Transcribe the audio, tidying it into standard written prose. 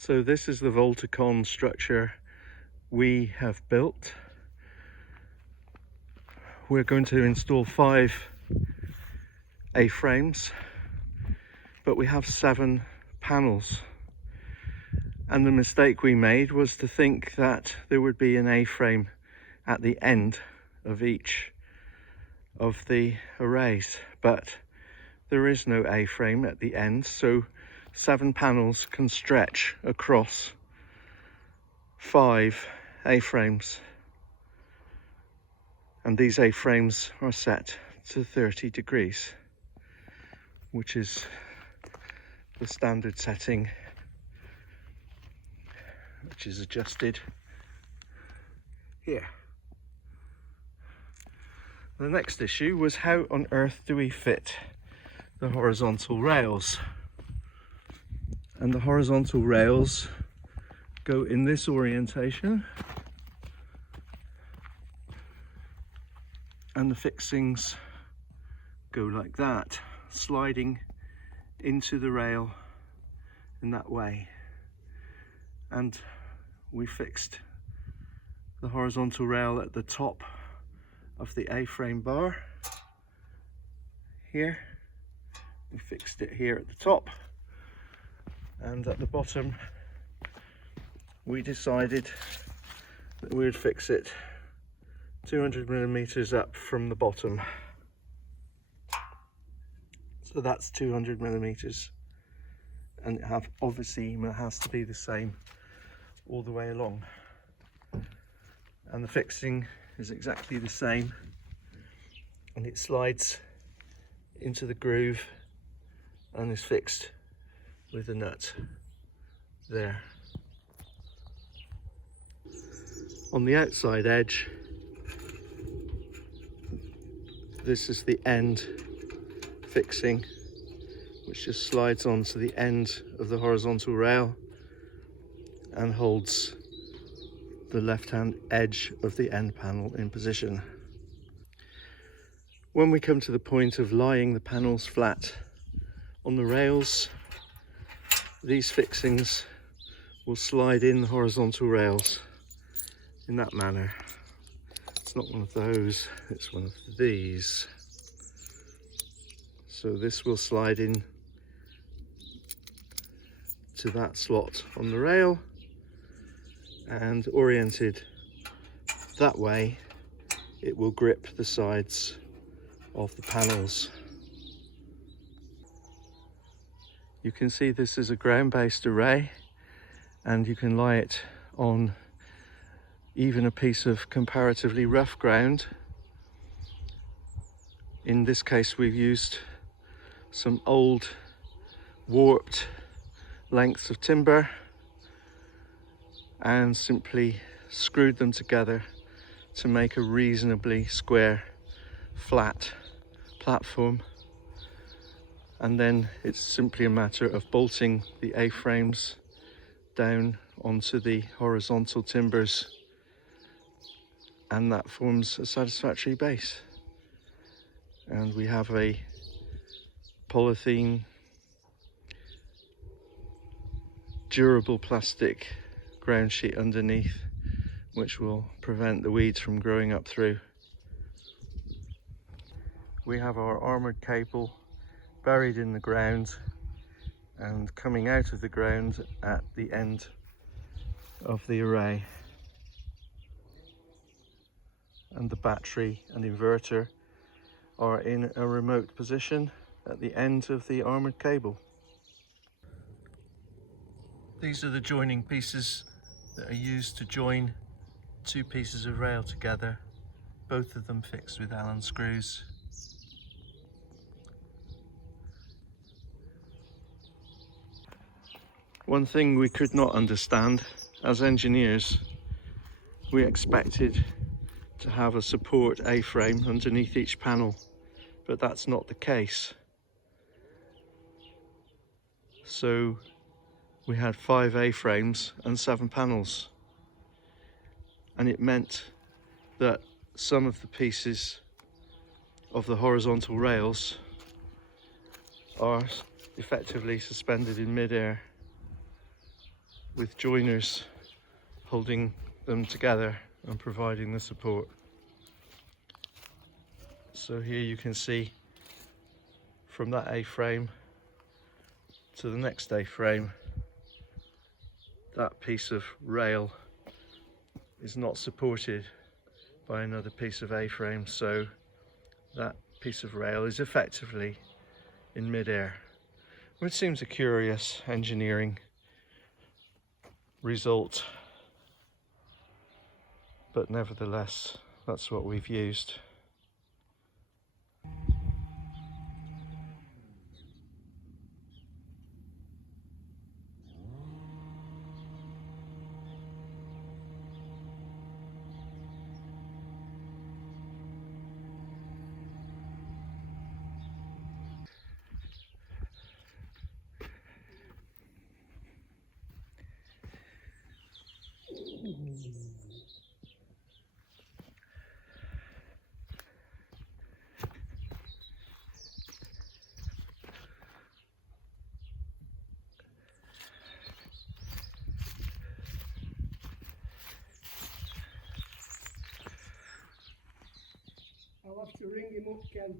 So this is the Voltacon structure we have built. We're going to install 5 A-frames, but we have 7 panels. And the mistake we made was to think that there would be an A-frame at the end of each of the arrays, but there is no A-frame at the end, so 7 panels can stretch across 5 A-frames, and these A-frames are set to 30 degrees, which is the standard setting, which is adjusted here. The next issue was, how on earth do we fit the horizontal rails? And the horizontal rails go in this orientation, and the fixings go like that, sliding into the rail in that way. And we fixed the horizontal rail at the top of the A-frame bar here. We fixed it here at the top, and at the bottom we decided that we would fix it 200 millimeters up from the bottom. So that's 200 millimeters, and it obviously has to be the same all the way along. And the fixing is exactly the same, and it slides into the groove and is fixed with a nut there. On the outside edge, this is the end fixing, which just slides onto the end of the horizontal rail and holds the left-hand edge of the end panel in position. When we come to the point of lying the panels flat on the rails, these fixings will slide in the horizontal rails in that manner. It's not one of those, it's one of these. So this will slide in to that slot on the rail, and oriented that way, it will grip the sides of the panels. You can see this is a ground-based array, and you can lie it on even a piece of comparatively rough ground. In this case, we've used some old warped lengths of timber and simply screwed them together to make a reasonably square, flat platform. And then it's simply a matter of bolting the A-frames down onto the horizontal timbers, and that forms a satisfactory base. And we have a polythene durable plastic ground sheet underneath, which will prevent the weeds from growing up through. We have our armoured cable buried in the ground and coming out of the ground at the end of the array, and the battery and inverter are in a remote position at the end of the armoured cable. These are the joining pieces that are used to join 2 pieces of rail together, both of them fixed with Allen screws. One thing we could not understand as engineers, we expected to have a support A-frame underneath each panel, but that's not the case. So we had 5 A-frames and 7 panels, and it meant that some of the pieces of the horizontal rails are effectively suspended in mid-air with joiners holding them together and providing the support. So here you can see from that A-frame to the next A-frame, that piece of rail is not supported by another piece of A-frame, so that piece of rail is effectively in mid-air, which seems a curious engineering result, but nevertheless that's what we've used. I'll have to ring him up again.